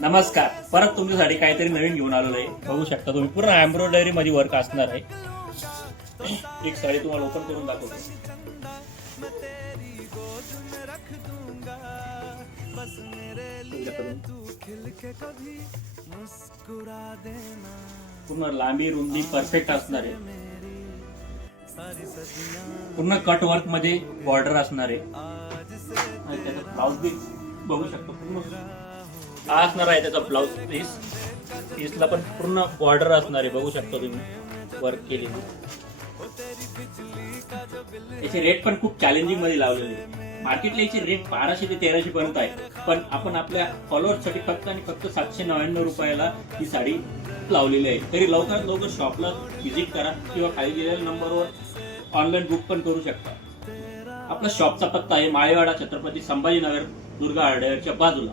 नमस्कार, परत तुमच्यासाठी काहीतरी नवीन घेऊन आलेलो आहे. बघू शकता तुम्ही, पूर्ण एम्ब्रॉयडरी मध्ये वर्क असणार आहे. एक साडी तुम्हाला ओपन करून दाखवतो. पूर्ण लांबी रुंदी परफेक्ट असणार आहे. पूर्ण कट वर्क मध्ये बॉर्डर असणार आहे. आणि त्याचा ब्लाउज बी बघू शकतो. पूर्ण हा असणार आहे त्याचा ब्लाउज पीसला पण पूर्ण बॉर्डर असणार आहे. बघू शकतो तुम्ही वर्क केलेली. याचे रेट पण खूप चॅलेंजिंग मध्ये लावलेले. मार्केटला याचे रेट 1200 ते 1300 पर्यंत आहे, पण आपण आपल्या फॉलोअर्स साठी फक्त आणि फक्त 799 रुपयाला ही साडी लावलेली आहे. तरी लवकरात लवकर शॉपला व्हिजिट करा किंवा खाली दिलेल्या नंबरवर ऑनलाईन बुक पण करू शकता. आपला शॉपचा पत्ता आहे माळेवाडा, छत्रपती संभाजीनगर, दुर्गा हार्डवेअरच्या बाजूला.